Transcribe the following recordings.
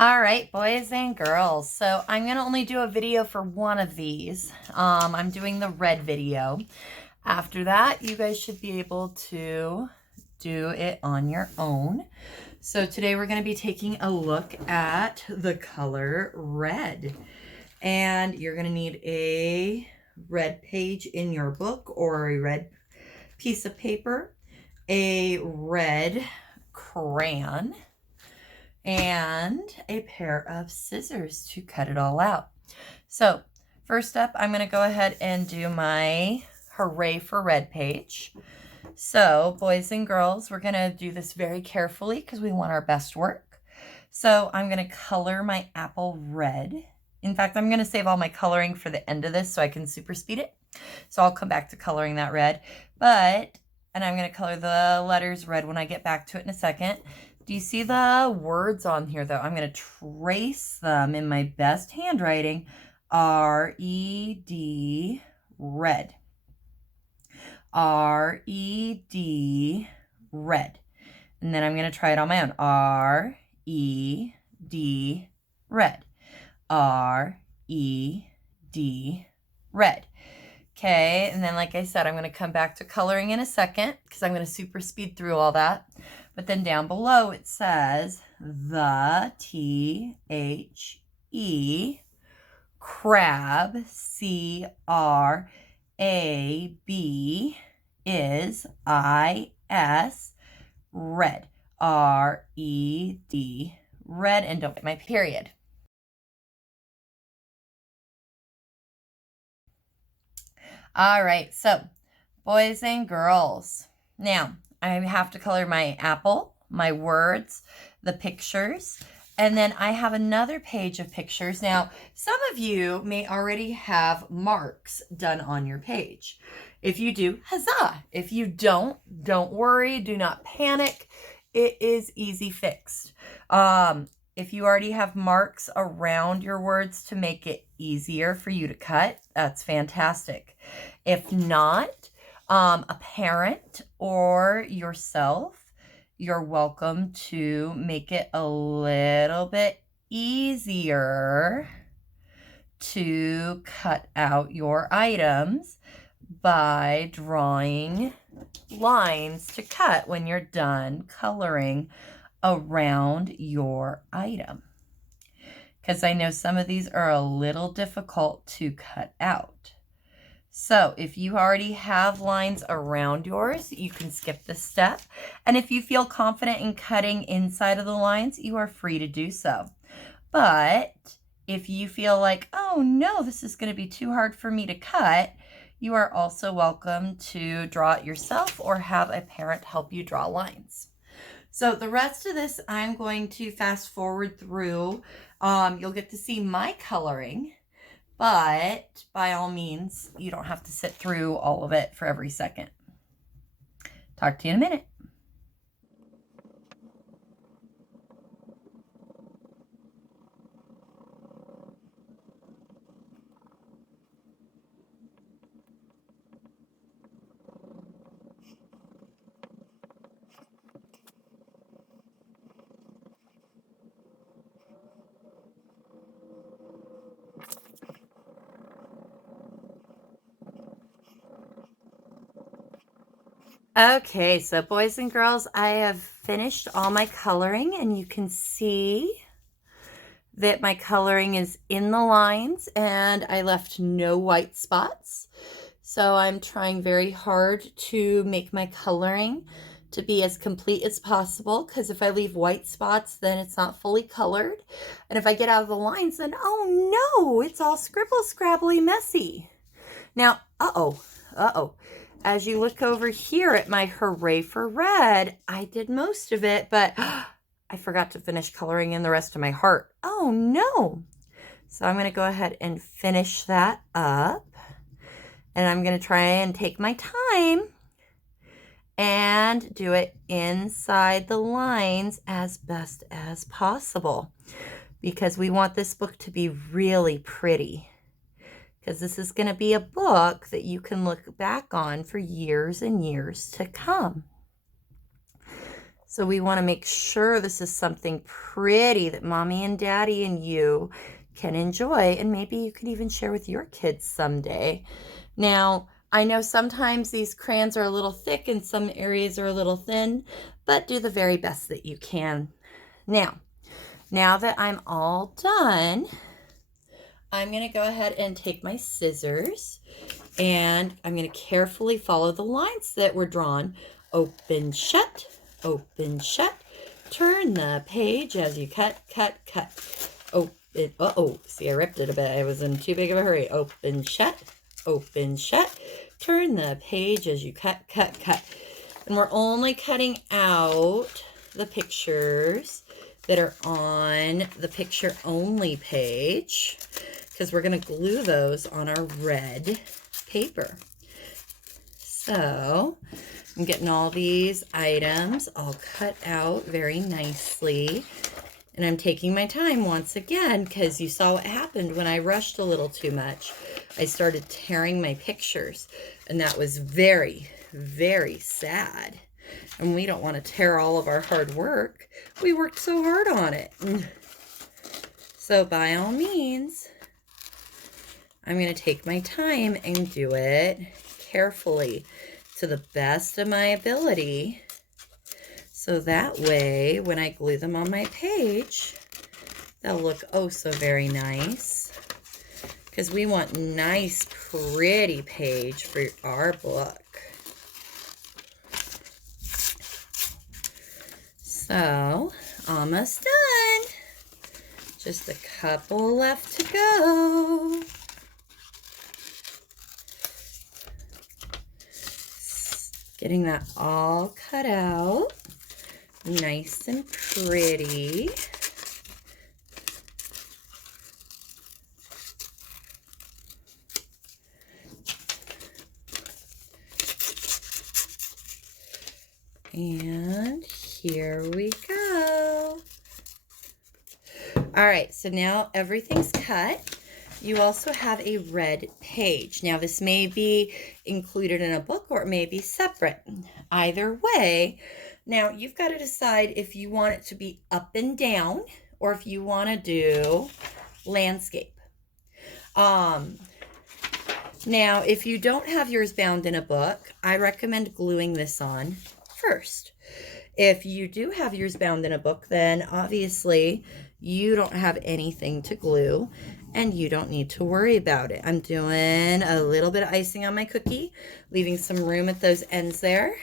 All right, boys and girls. So I'm going to only do a video for one of these. I'm doing the red video. After that, you guys should be able to do it on your own. So today we're going to be taking a look at the color red. And you're going to need a red page in your book or a red piece of paper, a red crayon, and a pair of scissors to cut it all out. So first up, I'm going to go ahead and do my Hooray for Red page. So boys and girls, we're going to do this very carefully because we want our best work. So I'm going to color my apple red. In fact, I'm going to save all my coloring for the end of this so I can super speed it. So I'll come back to coloring that red. And I'm going to color the letters red when I get back to it in a second. Do you see the words on here, though? I'm going to trace them in my best handwriting. R-E-D, red. R-E-D, red. And then I'm going to try it on my own. R-E-D, red. R-E-D, red. Okay, and then like I said, I'm going to come back to coloring in a second because I'm going to super speed through all that. But then down below it says the T-H-E, crab, C-R-A-B, is I-S, red, R-E-D, red, and don't get my period. All right, so boys and girls, now I have to color my apple, my words, the pictures, and then I have another page of pictures. Now, some of you may already have marks done on your page. If you do, huzzah. If you don't worry, do not panic. It is easy fixed. If you already have marks around your words to make it easier for you to cut, that's fantastic. If not, a parent or yourself, you're welcome to make it a little bit easier to cut out your items by drawing lines to cut when you're done coloring around your item. Because I know some of these are a little difficult to cut out. So if you already have lines around yours, you can skip this step. And if you feel confident in cutting inside of the lines, you are free to do so. But if you feel like, oh no, this is going to be too hard for me to cut, you are also welcome to draw it yourself or have a parent help you draw lines. So the rest of this, I'm going to fast forward through. You'll get to see my coloring, but by all means, you don't have to sit through all of it for every second. Talk to you in a minute. Okay, so boys and girls, I have finished all my coloring, and you can see that my coloring is in the lines and I left no white spots. So I'm trying very hard to make my coloring to be as complete as possible, because if I leave white spots, then it's not fully colored. And if I get out of the lines, then oh no, it's all scribble scrabbly messy. Now, as you look over here at my Hooray for Red, I did most of it, but I forgot to finish coloring in the rest of my heart. Oh no. So I'm going to go ahead and finish that up. And I'm going to try and take my time and do it inside the lines as best as possible, because we want this book to be really pretty. Because this is going to be a book that you can look back on for years and years to come. So we want to make sure this is something pretty that mommy and daddy and you can enjoy, and maybe you could even share with your kids someday. Now, I know sometimes these crayons are a little thick and some areas are a little thin, but do the very best that you can. Now that I'm all done, I'm going to go ahead and take my scissors and I'm going to carefully follow the lines that were drawn. Open, shut, turn the page as you cut. Open, see, I ripped it a bit. I was in too big of a hurry. Open, shut, turn the page as you cut. And we're only cutting out the pictures that are on the picture only page, because we're going to glue those on our red paper. So I'm getting all these items all cut out very nicely. And I'm taking my time once again, because you saw what happened when I rushed a little too much. I started tearing my pictures, and that was very, very sad. And we don't want to tear all of our hard work. We worked so hard on it. So by all means, I'm going to take my time and do it carefully to the best of my ability. So that way, when I glue them on my page, they'll look oh so very nice. Because we want nice, pretty page for our book. So, almost done. Just a couple left to go. Getting that all cut out. Nice and pretty. And here we go. All right, so now everything's cut. You also have a red page. Now this may be included in a book or it may be separate. Either way, now you've got to decide if you want it to be up and down or if you want to do landscape. Now, if you don't have yours bound in a book, I recommend gluing this on first. If you do have yours bound in a book, then obviously you don't have anything to glue and you don't need to worry about it. I'm doing a little bit of icing on my cookie, leaving some room at those ends there.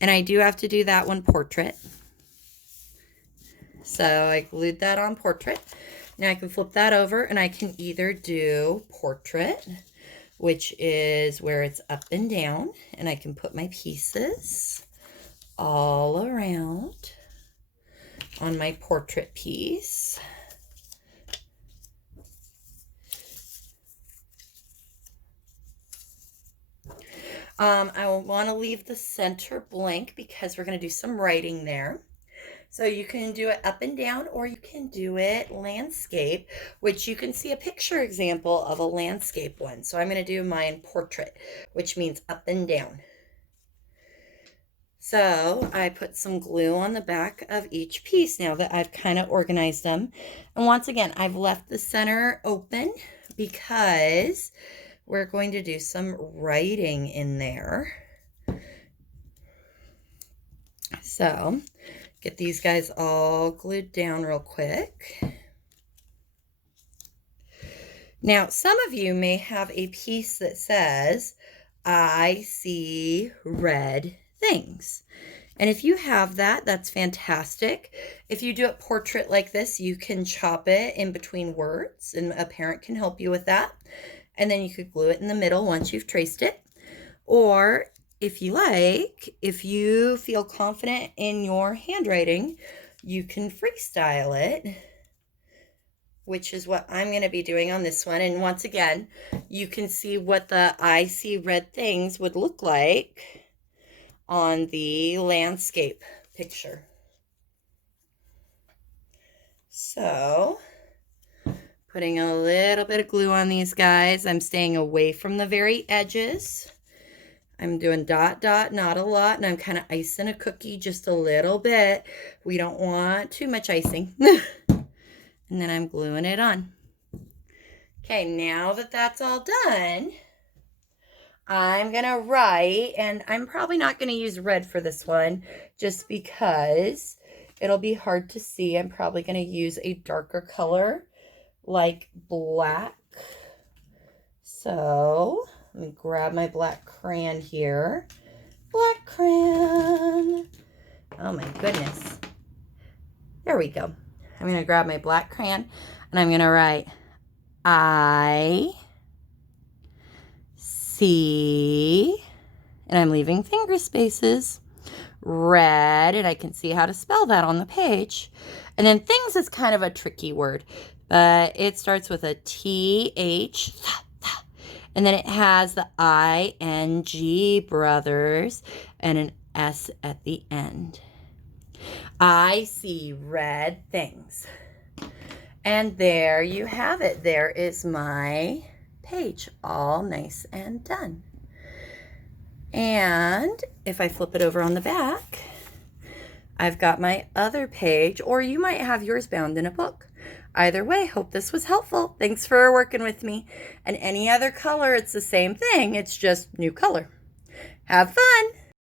And I do have to do that one portrait. So I glued that on portrait. Now I can flip that over and I can either do portrait, which is where it's up and down, and I can put my pieces all around on my portrait piece. I will want to leave the center blank because we're going to do some writing there. So you can do it up and down or you can do it landscape, which you can see a picture example of a landscape one. So I'm going to do mine portrait, which means up and down. So I put some glue on the back of each piece now that I've kind of organized them. And once again, I've left the center open because we're going to do some writing in there. So get these guys all glued down real quick. Now, some of you may have a piece that says, I see red things. And if you have that, that's fantastic. If you do a portrait like this, you can chop it in between words and a parent can help you with that. And then you could glue it in the middle once you've traced it. Or if you like, if you feel confident in your handwriting, you can freestyle it, which is what I'm going to be doing on this one. And once again, you can see what the I see red things would look like on the landscape picture. So, putting a little bit of glue on these guys. I'm staying away from the very edges. I'm doing dot, dot, not a lot, and I'm kind of icing a cookie just a little bit. We don't want too much icing. And then I'm gluing it on. Okay, now that that's all done, I'm going to write, and I'm probably not going to use red for this one just because it'll be hard to see. I'm probably going to use a darker color like black. So let me grab my black crayon here. Black crayon. Oh my goodness. There we go. I'm going to grab my black crayon and I'm going to write I see, and I'm leaving finger spaces, red, and I can see how to spell that on the page. And then things is kind of a tricky word, but it starts with a TH, and then it has the ING, brothers, and an S at the end. I see red things. And there you have it. There is my page, all nice and done. And if I flip it over on the back, I've got my other page, or you might have yours bound in a book. Either way, hope this was helpful. Thanks for working with me. And any other color, it's the same thing. It's just new color. Have fun.